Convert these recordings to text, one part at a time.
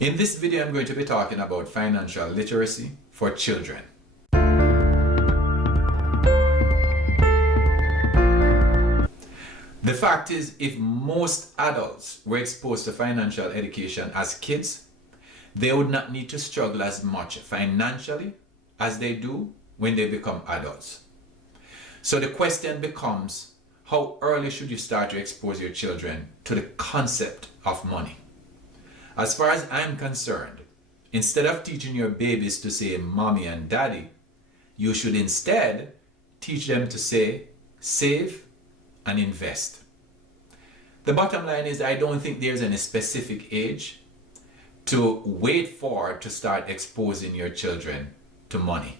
In this video, I'm going to be talking about financial literacy for children. The fact is, if most adults were exposed to financial education as kids, they would not need to struggle as much financially as they do when they become adults. So the question becomes, how early should you start to expose your children to the concept of money? As far as I'm concerned, instead of teaching your babies to say mommy and daddy, you should instead teach them to say save and invest. The bottom line is, I don't think there's any specific age to wait for to start exposing your children to money.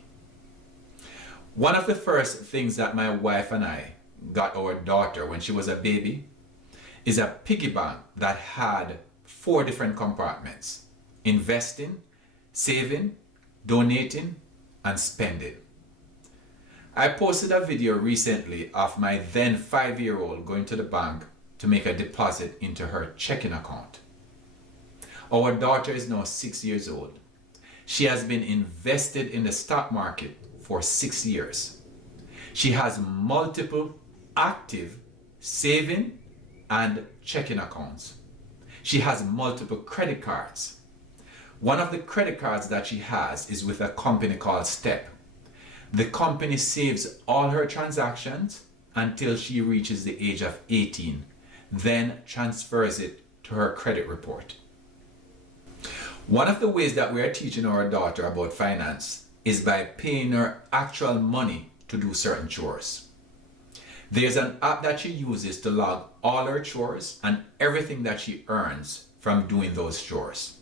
One of the first things that my wife and I got our daughter when she was a baby is a piggy bank that had 4 different compartments: investing, saving, donating, and spending. I posted a video recently of my then 5-year-old going to the bank to make a deposit into her checking account. Our daughter is now 6 years old. She has been invested in the stock market for 6 years. She has multiple active saving and checking accounts. She has multiple credit cards. One of the credit cards that she has is with a company called Step. The company saves all her transactions until she reaches the age of 18, then transfers it to her credit report. One of the ways that we are teaching our daughter about finance is by paying her actual money to do certain chores. There's an app that she uses to log all her chores and everything that she earns from doing those chores.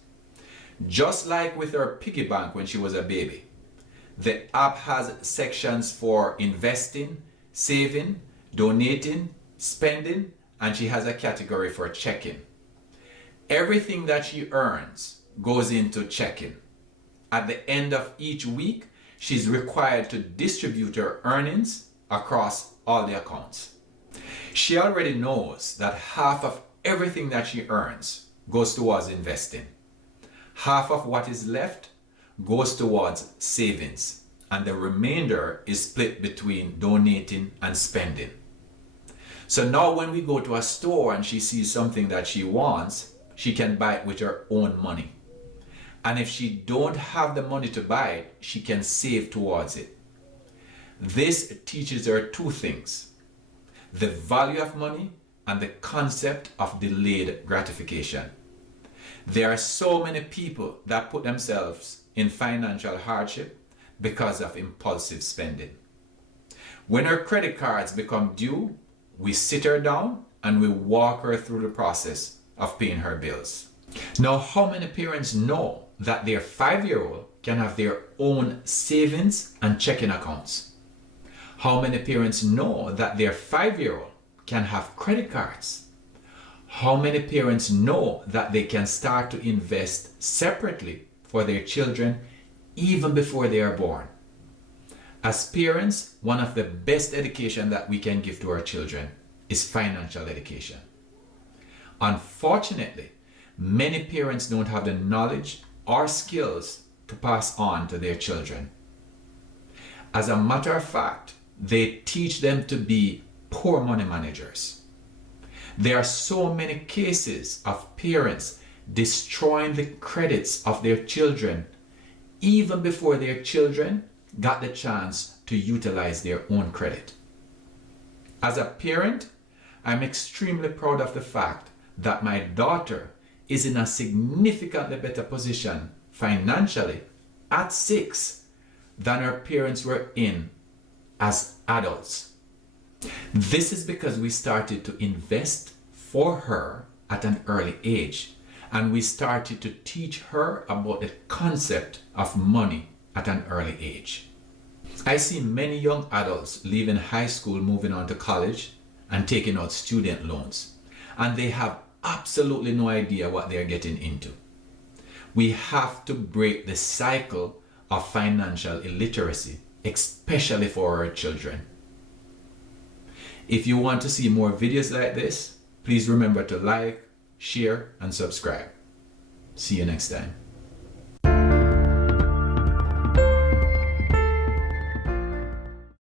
Just like with her piggy bank when she was a baby, the app has sections for investing, saving, donating, spending, and she has a category for checking. Everything that she earns goes into checking. At the end of each week, she's required to distribute her earnings across all the accounts. She already knows that half of everything that she earns goes towards investing. Half of what is left goes towards savings, and the remainder is split between donating and spending. So now when we go to a store and she sees something that she wants, she can buy it with her own money. And if she don't have the money to buy it, she can save towards it. This teaches her 2 things: the value of money and the concept of delayed gratification. There are so many people that put themselves in financial hardship because of impulsive spending. When her credit cards become due, we sit her down and we walk her through the process of paying her bills. Now, how many parents know that their 5-year-old can have their own savings and checking accounts? How many parents know that their 5-year-old can have credit cards? How many parents know that they can start to invest separately for their children even before they are born? As parents, one of the best education that we can give to our children is financial education. Unfortunately, many parents don't have the knowledge or skills to pass on to their children. As a matter of fact, they teach them to be poor money managers. There are so many cases of parents destroying the credits of their children even before their children got the chance to utilize their own credit. As a parent, I'm extremely proud of the fact that my daughter is in a significantly better position financially at 6 than her parents were in as adults. This is because we started to invest for her at an early age, and we started to teach her about the concept of money at an early age. I see many young adults leaving high school, moving on to college, and taking out student loans, and they have absolutely no idea what they're getting into. We have to break the cycle of financial illiteracy, especially for our children. If you want to see more videos like this, please remember to like, share, and subscribe. See you next time.